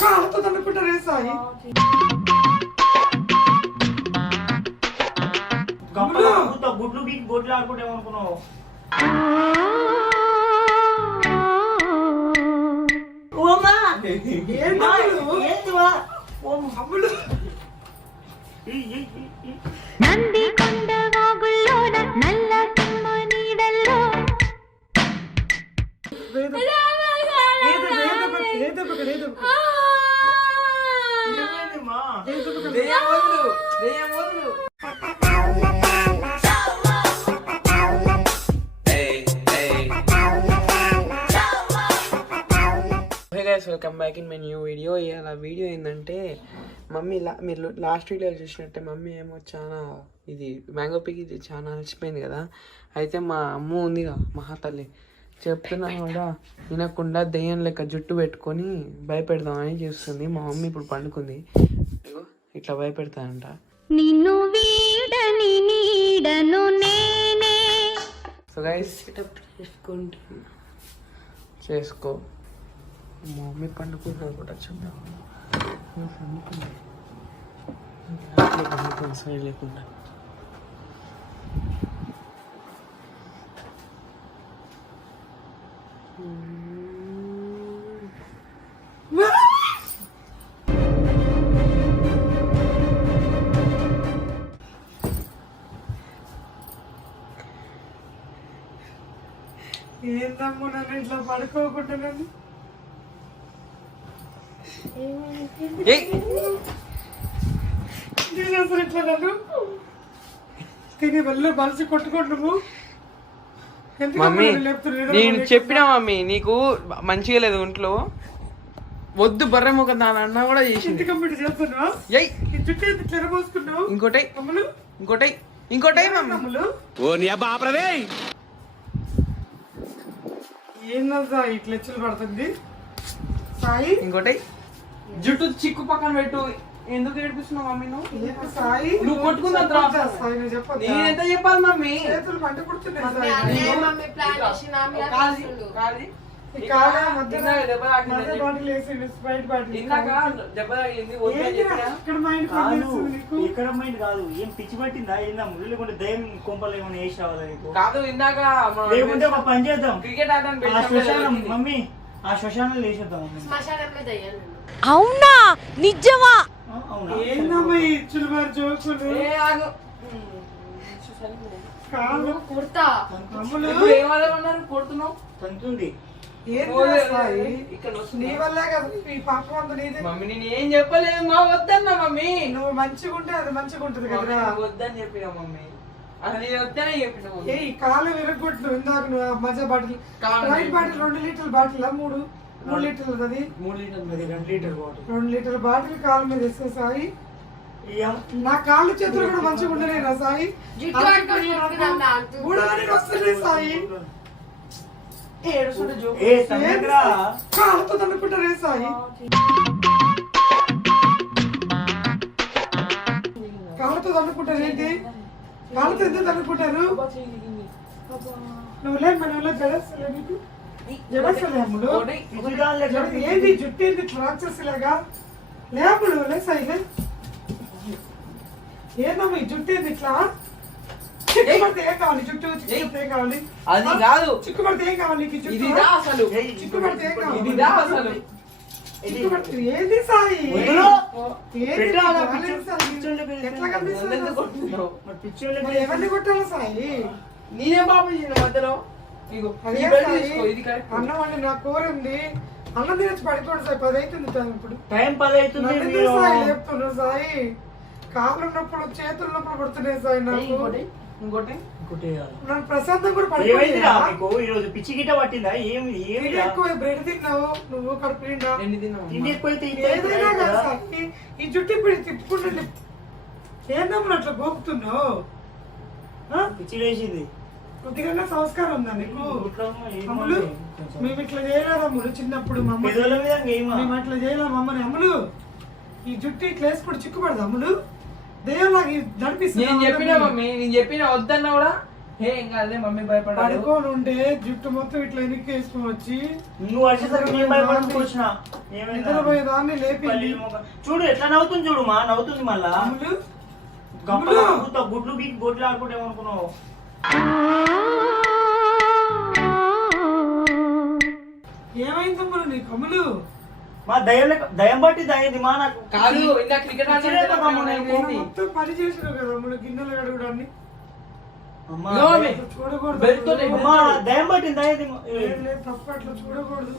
కాళ్ళతో తన్నుకుంటారే సాయి. గుడ్లు బీకి గొడ్లు ఆడుకుంటేమనుకున్నావు. నంది కొండ వాగుల్లోన నల్ల తిమ్మ నీడల్లో welcome back in my new video. ఇలా వీడియో ఏంటంటే మమ్మీ మీరు లాస్ట్ వీడియో చూసినట్టే మమ్మీ ఏమో చాలా ఇది మ్యాంగో పిక్ ఇది చాలా అలసిపోయింది కదా. అయితే మా అమ్మ ఉందిగా మహాతల్లి చెప్తున్నా కూడా వినకుండా దెయ్యం లెక్క జుట్టు పెట్టుకొని భయపెడదామని చేస్తుంది. మా మమ్మీ ఇప్పుడు పండుకుంది, ఇట్లా భయపెడతానంట. నిన్ను వీడని నీడను నేనే. సో గైస్ సెటప్ చేసుకో. మా మమ్మీ పండుకుంటుంది కూడా చూద్దాం. సైడ్ లేకుండా ఏందమ్ము నన్ను ఇట్లా పడుకోకుండా నన్ను అసలు ఇట్లా నన్ను తిని వెళ్ళి బలిసి కొట్టుకుంటున్నాము. మమ్మీ నేను చెప్పినా మమ్మీ నీకు మంచిగా లేదు ఒంట్లో, వద్దు బర్రె ముఖ దాని అన్నా కూడా చేసింది. ఇంకోటి ఇంకోటి ఇంకోటి ఏందా ఇట్లా ఎచ్చులు పడుతుంది సాయి. ఇంకోటి జుట్టు చిక్కు పక్కన పెట్టు. ఎందుకు ఏడిపిస్తున్నావు మమ్మీ నువ్వు? సాయి నువ్వు కొట్టుకుందా నేను ఎంత చెప్పాలి మమ్మీ? చేతులు మంట పుడుతున్నాయి. ఇక్కడ మైండ్ కాదు, ఏం పిచ్చి పట్టిందా? ఏందా ముళ్ళు లేకుంటే దయ్యం కొంపలు ఏమైనా వేసి రావాలా నీకు? కాదు ఇందాక లేకుంటే ఒక పని చేద్దాం, క్రికెట్ శ్మశానం మమ్మీ, ఆ శ్మశానం వేసేద్దాం. అవునా నిజమా? ఏందమ్మా ఇచ్చులు మరి జోకులు? కాదు కుర్తా ఏమన్నారు కొడుతున్నావు తంతుంది. నీ వల్లే కదా ఈ పాపం అంతా నీదే. మమ్మీ నేను ఏం చెప్పలేదు మా వద్దన్నా మమ్మీ. నువ్వు మంచిగా ఉంటే అది మంచిగా ఉంటుంది కదా. వద్దని చెప్పినా మమ్మీ, అసలు నేను వద్దనే చెప్పిన. ఏ కాలు విరగొట్టు ఇందాక నువ్వు మజా బాటిల్ రైట్ బాటిల్ 2 లీటర్ల బాటిల్ 3 లీటర్లు అది 3 లీటర్లు 2 లీటర్ బాటిల్ 2 లీటర్ల బాటిల్ కాలు మీద వేస్తే సాయి నా కాళ్ళు చేతులు కూడా మంచిగా ఉండలేనా సాయి? వస్తలే సాయి. కాళ్ళతో తన్నుకుంటారే సాయి. కాళ్ళతో తన్నుకుంటారు ఏంటి? కాళ్ళతో ఎందుకు తన్నుకుంటారు? నువ్వు లేదు మన జడస్తలే నీకు జడస్తలే అమ్ముడు. ఏంటి జుట్టు ఏంటి రాక్షసులాగా లేముడు లే సాయి. ఏందమ్మా ఈ జుట్టు ఏంది ఇట్లా? చిక్కుపడితే ఏం కావాలి? జుట్టు చిక్కుపడితే ఏం కావాలి? అది కాదు, చిక్కుపడితే ఏం కావాలి నీకు? జుట్టు అసలు చిక్కుపడితే ఏం కావాలి? అసలు ఏంది సాయి? ఎట్లా కనిపిస్తుంది? ఎవరిని కొట్టాలి సాయి? నేనే బాబు మధ్యలో అన్నం అండి నా కూర ఉంది, అన్నం తినచ్చు పడుకోండి సాయి. 10 అవుతుంది టైం. ఇప్పుడు టైం 10 అవుతుంది. చెప్తున్నా సాయి, కాళ్ళు నొప్పులు చేతులు నొప్పులు పడుతున్నాయి సాయి నాకు. ఇంకోటి నన్ను ప్రశాంతం కూడా ఈరోజు పిచ్చి గిట్ట పట్టిందా? ఏమి ఎక్కువ బ్రెడ్ తిన్నావు నువ్వు, కడుపు నిండా ఏదైనా కదా సాయి. ఈ జుట్టు ఇప్పుడు తిప్పుకుంటుంది ఏందమ్మ అట్లా గోపుతున్నావు? పిచ్చి వేసింది. కొద్దిగా సంస్కారం ఉందా నీకు? అమ్ములు మేము ఇట్లా చేయలేదు అమ్ములు, చిన్నప్పుడు మేము అట్లా చేయలేము అమ్మని. అమ్ములు ఈ జుట్టు ఇట్లా వేసి కూడా చిక్కుపడదు అమ్ములు. దయ్యం నాకు నడిపిస్తుంది. నేను చెప్పినా మమ్మీ, నేను చెప్పినా వద్దన్నా కూడా ఏం కాదులే మమ్మీ భయపడాలి. పడుకొని ఉంటే జుట్టు మొత్తం ఇట్లా వెనక్కి వేసుకొని వచ్చి నువ్వు వచ్చేసరికి నేను భయపడుతూ వచ్చిన నిద్రపోయేదాన్ని లేపి చూడు ఎట్లా నవ్వుతుంది చూడు మా నవ్వుతుంది మళ్ళా అమ్ములు గప్పలు ఆడుకుంటా గుడ్లు బీకి గొడ్లు ఆడుకుంటేమనుకున్నావు ఏమైంది అమ్ములు నీకు అమ్ములు మా దయం బట్టి దయ్యింది మా నాకు కాదు ఇంకా క్రికెట్ మొత్తం పని చేసినావు కదా అమ్ములు గిన్నెలు కడగడాన్ని చూడకూడదు మా దయం బట్టి దయ్యింది తప్ప అట్లా చూడకూడదు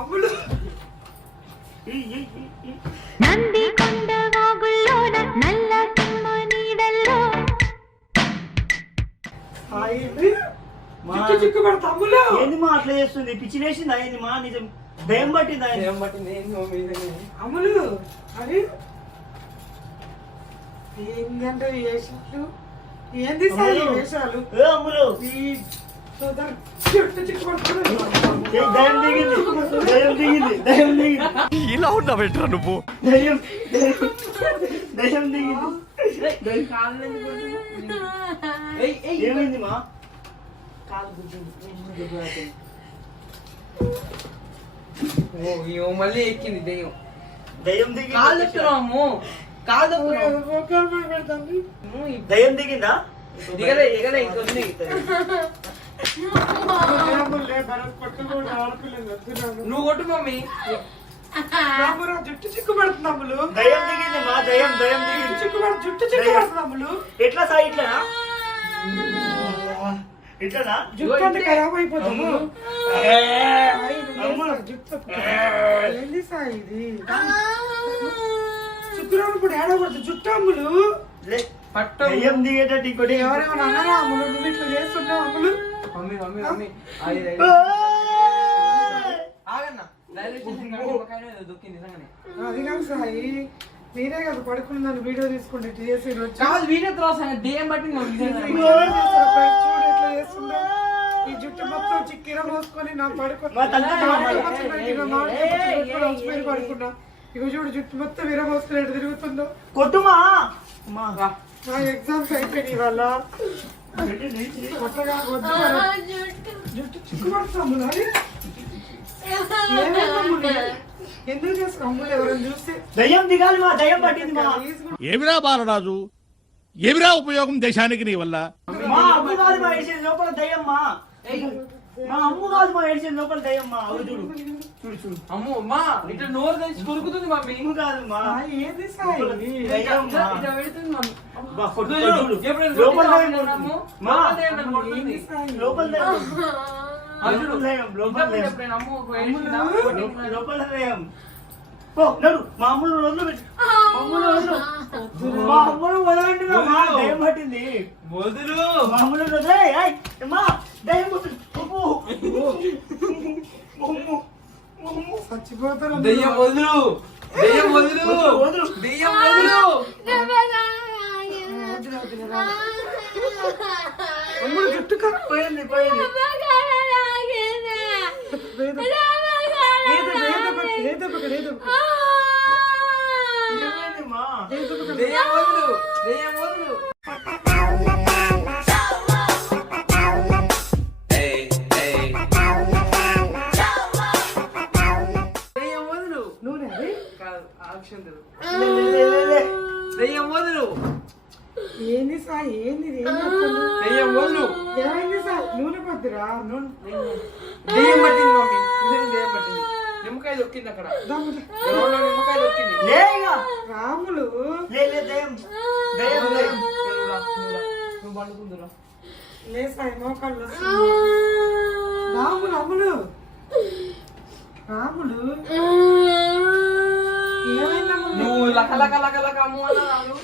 అమ్ములు నంది కొండ వాగుల్లోన నల్ల తుమ్మ నీడల్లో చిక్కు పడతా అమ్ములు ఏంది మా అట్లా చేస్తుంది పిచ్చి లేచింది అయింది మా నిజం దయం పట్టింది అమ్ములు అది ఏంటంటే వేషాలు ఏంది సార్ ఈ వేషాలు ఏ అమ్ములు ఈ చెట్టు చిక్కు పడుతుంది దయం దిగింది దయం దిగింది దయం దిగింది ఇలా ఉన్నా పెట్టరా నువ్వు దయం దయం దిగింది ఏమైంది మా మళ్ళీ ఎక్కింది దెయ్యం. దయం దిగింది కాలు చెప్తున్నాము కాదు దయం దిగిందా దిగలే దిగలే ఇంకొంది. నువ్వు కొట్టు మమ్మీ. జుట్టు చిక్కు పడుతుంది అమ్ములు దయం దిగింది మా దయం దయం దిగింది జుట్టు చిక్కు పడుతుంది అమ్ములు ఎట్లా సాయి ఇట్లా ఇట్లనా జుట్టు అంటే ఖరాబ్ అయిపోతుంది జుట్టు ఏంది సాయి ఇది శుక్రవారం ఇప్పుడు ఏడవద్దు జుట్టు అమ్ములు పట్టు దయ్యం దిగేటట్టు ఇంకోటి ఎవరేమన్నా అన్నారా అమ్ములు నువ్వు ఇట్లా చేస్తున్నావు అమ్ములు మమ్మీ మమ్మీ మమ్మీ ఆగన్నా దొక్కింది నిజంగానే. అది కాదు సాయి మీరే కదా పడుకున్నాను వీడియో తీసుకుంటే చేసి కాదు వీడియో తర్వాత దెయ్యం పట్టింది మమ్మీ నిజంగానే. చూడు ఎట్లా చేస్తుందో ఈ జుట్టు మొత్తం చిక్కిర మోసుకొని నా పడుకున్నా ఇక చూడు జుట్టు మొత్తం విర మోసుకుని ఎటు తిరుగుతుందో కొట్టుమా నా ఎగ్జామ్స్ అయిపోయినాయి వాళ్ళ కొత్తగా వద్దు జుట్టు చిక్కు పడుతుంది ఎందుకు చేస్తాం అమ్ములు ఎవరైనా చూస్తే దయ్యం దిగాలి మా దయ్యం పట్టింది మా ఏమిరా బాలరాజు ఏమిరా ఉపయోగం దేశానికి నీ వల్ల మా అమ్ము కాదు మా ఏడ్చేది లోపల దయ్యం మా అమ్ము కాదు మా ఏడ్చేది లోపల దయ్యం మా అవి చూడు చూడు చూడు అమ్మో అమ్మా ఇట్లా నోరు తెచ్చి కొరుకుతుంది మమ్మీ. అమ్ము కాదు మా ఏది సాయి దయ్యం మా ఇట్లా పెడుతుంది మమ్మీ. బా, కొట్టు, చూడు. ఎప్పుడైనా లోపల కొట్టినా దయ్యం నన్ను? మా లోపల దయ్యం నన్ను కొడుతుంది. లోపల దయ్యం అల్లుడు, లోపల దయ్యం లోపల దయ్యం ఎప్పుడైనా అమ్మ ఒక ఏడ్చిందా? లోపల దయ్యం పో నడు మా అమ్ములు రోజులు పెట్టు మా అమ్ములు రోజులు మా అమ్ములు వదలంటున్నా మా దయ్యం పట్టింది వదులు మా అమ్ములు రోజులు ఏయ్ మా దయ్యం పట్టింది చచ్చిపోతారు దెయ్యం వదులు దెయ్యం వదులు వదులు. దెయ్యం వదులు. అమ్ముడు జుట్టు పోయింది పోయింది ఏమైంది మా దెయ్యం వదులు దెయ్యం వదులు. దెయ్యం వదులు. కాదు ఆప్షన్ లేదు. దెయ్యం వదులు ఏంది సాయి ఏంది దెయ్యం వదులు. ఏమైంది సాయి నూనె పద్దురా దెయ్యం పట్టింది మమ్మీ నిజంగా దెయ్యం పట్టింది. నిమ్మకాయ దొక్కింది అక్కడ ఎవరో నిమ్మకాయ దొక్కింది. లేగా రాములు లే దయ్యం దయ్యం దయ్యం నువ్వు పండుకుందురా. లే సాయి మోకాళ్ళు రాములు అమ్ములు రాములు ఏమైంది అమ్ములు నువ్వు లక లక లక లక అమ్ము అన్నా రాదు.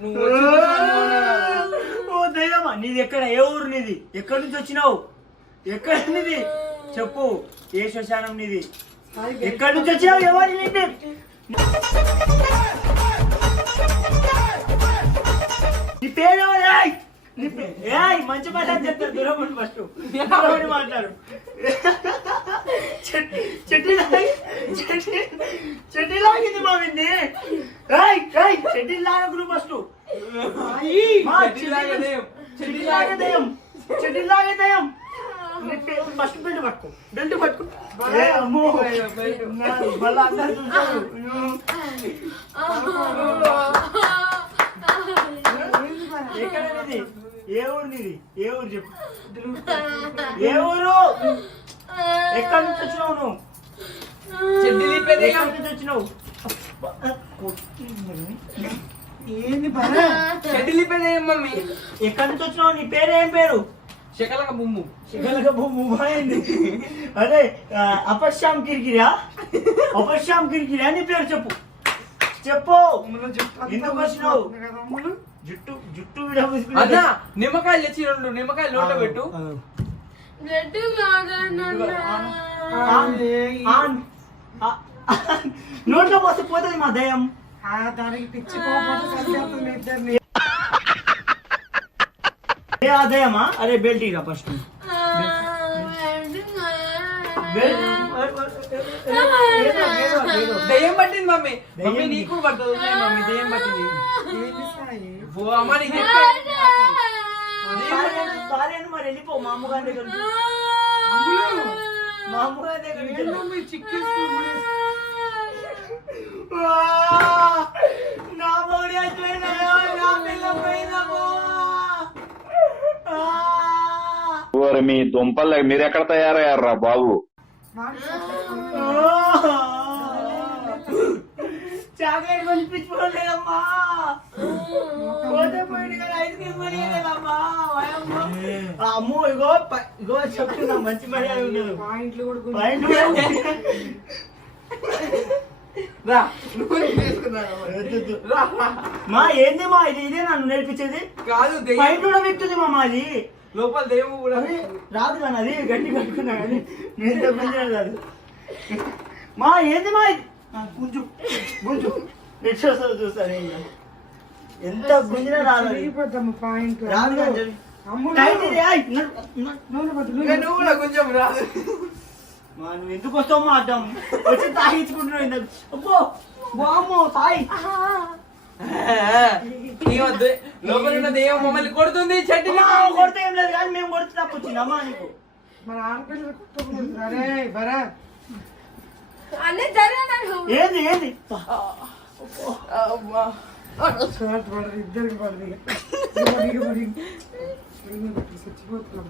నువ్వు వచ్చి అమ్ము అన్నా రాదు. ఓ దయ్యమా నీది ఎక్కడ ఏ ఊరు నీది ఎక్కడి నుంచి వచ్చినావు ఎక్కడ నీది చెప్పు ఏ శ్మశానం నీది ఎక్కడి నుంచి వచ్చినావు ఎవరి నీది నీ పేరు ఏయ్ మంచి మాట చెప్తారు దూరం ఉండి ఫస్ట్ దూరం మాట్లాడు చెట్టు లాగింది మా వింది చెడ్డీలు లాగకులు ఫస్ట్ సాయి చెడ్డీలు లాగేదయం ఫస్ట్ బెల్ట్ పట్టుకో ఏ అమ్మో మళ్ళా అందరూ చూస్తారు ఎక్కడ నీది ఏ ఊరు నీది ఏ ఊరు చెప్పు ఏ ఊరు ఎక్కడి నుంచి వచ్చినావు నువ్వు ఎక్కడి నుంచి వచ్చినావు ఏంది బరా మమ్మీ ఎక్కడి నుంచి వచ్చినావు నీ పేరు ఏం పేరు శకలక బొమ్ము శిఖలక భూమి అయింది అదే అపశ్యాం కిరికిరా నీ పేరు చెప్పు ఎందుకు వచ్చినావు జుట్టు అన్నా నిమ్మకాయలు తెచ్చి 2 నిమ్మకాయలు నోట్లో పెట్టు నోట్లో పోస్తే పోతుంది మా దయం దానికి పిచ్చి పోకపోతే సరిపోతుంది ఇద్దరిని ఏ ఆదయమా అరే బెల్ట్ ఇరా ఫస్ట్ దయ్యం పట్టింది మమ్మీ మమ్మీ నీకు పడుతుంది మమ్మీ దయ్యం పట్టింది ఏంది సాయి ఓ అమ్మ నీకు సారీ మరి వెళ్ళిపో మా అమ్మగారి దగ్గర మా అమ్మగారి దగ్గర ఏందమ్మా ఈ చిక్కేసుకుని నా బౌడి అయిపోయినా నా పిల్ల పోయినామో మీ దుంపలు మీరెక్కడ తయారయ్యారా బాబు చాక్లెట్ కొనిపించుకోలేదమ్మా పోతే పోయింది కదా ఐస్ క్రీమ్ కొనియలేదమ్మా అమ్మో ఇగో చెప్తున్నా మంచి మర్యాద ఉండదు పాయింట్లు కూడా పాయింట్ కూడా రా నువ్వు తీసుకున్నావు మా ఏంది మా ఇదే నన్ను నేర్పించేది కాదు పాయింట్ కూడా వ్యక్తుంది మా మాది లోపల దయ్యం కూడా అదే రాదు కానీ అది గట్టి కట్టుకున్నా కానీ నేను తప్పించిన రాదు మా ఏంది మా ఇది గుంజు గుంజు నెక్స్ట్ వస్తుంది చూస్తాను ఎంత గుంజినా రాదు అది. పాయింట్ రాదు కానీ చెప్పి. అమ్ములు టైట్ ఇది, ఆయ్. నువ్వు కూడా కొంచెం రాదు మా నువ్వు ఎందుకు వస్తావు మా అడ్డం వచ్చి తాగించుకుంటున్నావు ఇందాక. అబ్బో బామ్మో తాయి లోపల ఉన్న దయ్యం మమ్మల్ని కొడుతుంది చెట్టు కొడితే ఏం లేదు కానీ మేము కొడితే తప్పు వచ్చిందమ్మా నీకు మన ఆడపిల్లలు కుట్టుకుంటుంది అరే బరా ఏంది ఏంది షర్ట్ పడరు ఇద్దరికి పడదు చచ్చిపోతున్నాం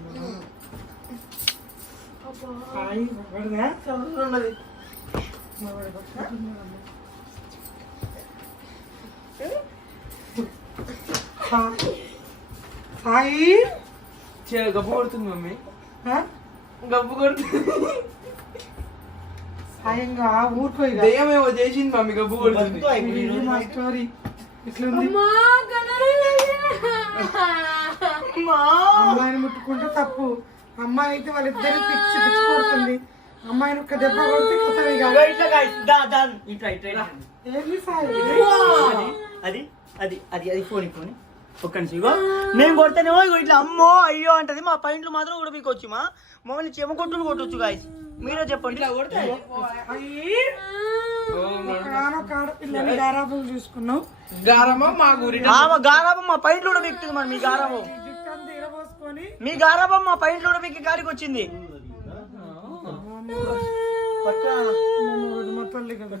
పడదా ఉన్నది సాయి గబ్బు కొడుతుంది మమ్మీ ఆ? గబ్బు కొడుతుంది సాయంగా ఊరుకో ఇక. దయ్యం ఏమో చేసింది మమ్మీ గబ్బు కొడుతుంది ఇది మా స్టోరీ ఇట్లుంది అమ్మాయిని ముట్టుకుంటే తప్పు అమ్మాయి అయితే వాళ్ళిద్దరు పిచ్చి పిచ్చి కొడుతుంది అమ్మాయిని ఒక్క దెబ్బ కొడితే కథ ఇక. ఇట్లా guys, దా ఇట్లా ఏంది సాయి అది అది అది అది ఫోన్ ఫోన్ ఒక్క నిమిషం ఇగో నేను కొడితేనేమో ఇగో ఇట్లా అమ్మో అయ్యో అంటది మా పాయింట్లు మాత్రం కూడా మీకు వచ్చి మా మమ్మల్ని చెమ కొట్టులు కొట్టొచ్చు గాయస్ మీరే చెప్పండి ఒకనొక ఆడపిల్లని గారాబం చూసుకున్నావు గారమా మా గురి గారాబం మా పాయింట్లు కూడా బిక్తుంది మరి మీ గారాబం జుట్టు అంతా ఇరబోసుకొని మీ గారాబం మా పాయింట్లు కూడా బిక్కి గాడికి వచ్చింది మా తల్లి కదా